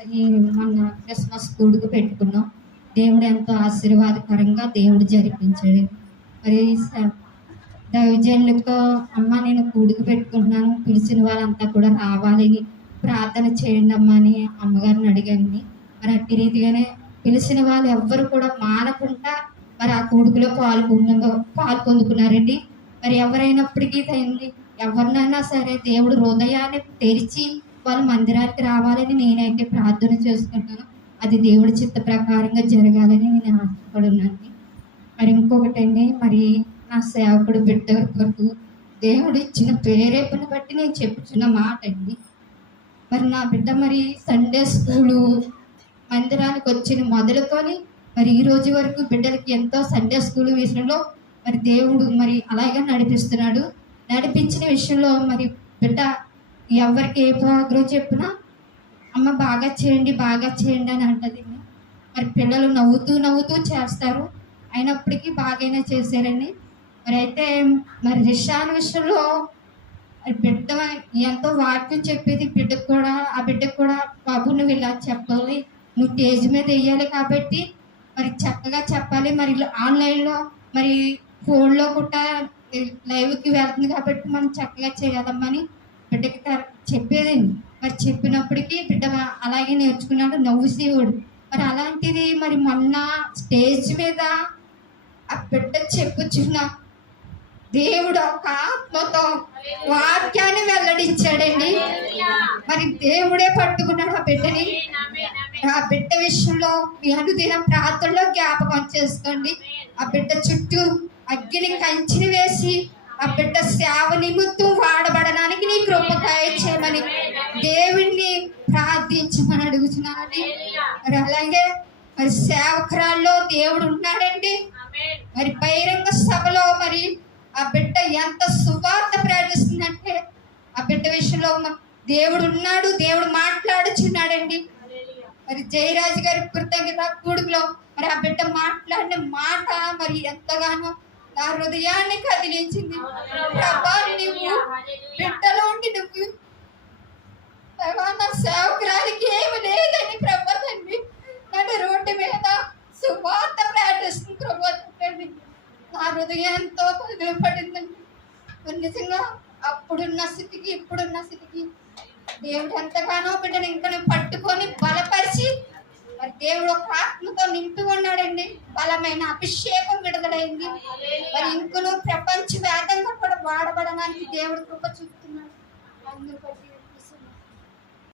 అది మొన్న క్రిస్మస్ కూడుకు పెట్టుకున్నాం. దేవుడు ఎంతో ఆశీర్వాదకరంగా దేవుడు జరిపించాడు. మరి దైవజనులతో అమ్మ నేను కూడుకు పెట్టుకుంటున్నాను, పిలిచిన వాళ్ళంతా కూడా రావాలని ప్రార్థన చేయండి అమ్మ అని అమ్మగారిని అడిగాను. మరి అట్టి రీతిగానే పిలిచిన వాళ్ళు ఎవ్వరు కూడా మానకుండా మరి ఆ కూడుకులో పాల్పొందుకున్నారండి. మరి ఎవరైనప్పటికీ అయింది, ఎవరినైనా సరే దేవుడు హృదయాన్ని తెరిచి వాళ్ళ మందిరానికి రావాలని నేనైతే ప్రార్థన చేసుకుంటాను. అది దేవుడి చిత్త ప్రకారంగా జరగాలని నేను ఆశపడున్నాను. మరి ఇంకొకటండి, మరి నా సేవకుడు బిడ్డ కొరకు దేవుడు ఇచ్చిన ప్రేరేపణ బట్టి నేను చెప్పుచున్న మాట అండి. మరి నా బిడ్డ మరి సండే స్కూలు మందిరానికి వచ్చిన మొదలుకొని మరి ఈ రోజు వరకు బిడ్డలకి ఎంతో సండే స్కూల్ విషయంలో మరి దేవుడు మరి అలాగే నడిపిస్తున్నాడు. నడిపించిన విషయంలో మరి బిడ్డ ఎవరికి ఏ ప్రోగ్రాం చెప్పినా అమ్మ బాగా చేయండి బాగా చేయండి అని అంటది. మరి పిల్లలు నవ్వుతూ చేస్తారు, అయినప్పటికీ బాగానే చేశారండి. మరి అయితే మరి రిషాన్ విషయంలో బిడ్డ ఎంతో వాక్యం చెప్పేది. ఆ బిడ్డకు కూడా బాబు నువ్వు ఇలా చెప్పాలి, నువ్వు స్టేజ్ మీద వెయ్యాలి కాబట్టి మరి చక్కగా చెప్పాలి, మరి ఆన్లైన్లో మరి ఫోన్లో కూడా లైవ్కి వెళ్తుంది కాబట్టి మనం చక్కగా చేయాలమ్మని బిడ్డకి చెప్పేదండి. మరి చెప్పినప్పటికీ బిడ్డ అలాగే నేర్చుకున్నాడు, నవ్వుసేవాడు. మరి అలాంటిది మరి మొన్న స్టేజ్ మీద ఆ బిడ్డ చెప్పుచున్న దేవుడు ఒక ఆత్మతో వాక్యాన్ని వెల్లడించాడండి. మరి దేవుడే పట్టుకున్నాడు ఆ బిడ్డని. ఆ బిడ్డ విషయంలో మీ అనుదిన ప్రార్థనలో జ్ఞాపకం చేసుకోండి. ఆ బిడ్డ చుట్టూ అగ్గిని కంచిని వేసి ఆ బిడ్డ సేవ నిమిత్తం వాడబడడానికి నీ కృప దయచేయమని దేవుణ్ణి ప్రార్థించమని అడుగుతున్నానండి. మరి అలాగే మరి సేవకురాల్లో దేవుడు ఉన్నాడండి. మరి బహిరంగ సభలో మరి ఆ బిడ్డ ఎంత సువార్త ప్రకటిస్తుందంటే ఆ బిడ్డ విషయంలో దేవుడు ఉన్నాడు, దేవుడు మాట్లాడుచున్నాడండి. మరి జయరాజు గారి కృతజ్ఞత కూడుకులో మరి ఆ బిడ్డ మాట్లాడిన మాట మరి ఎంతగానో నా హృదయాన్ని కదిలించింది. ప్రభా నువ్వు బిడ్డలోండి నువ్వు నా సేవకురాలికి ఏమి లేదని ప్రభా తండ్రి నన్ను రోడ్డు మీద సువార్త ప్రకటిస్తుంది ప్రభా తండ్రి. నా హృదయం ఎంతో పదిలిపడిందండి. నిజంగా అప్పుడున్న స్థితికి ఇప్పుడున్న స్థితికి దేవుడు ఎంతగానో బిడ్డను ఇంకా పట్టుకొని బలపరిచి మరి దేవుడు ఒక ఆత్మతో నింపి ఉన్నాడండి. బలమైన అభిషేకం విడుదలైంది. మరి ఇంకను ప్రపంచ వ్యాధంగా కూడా వాడబడడానికి దేవుడు కృప చూపుతున్నాడు. అందుకు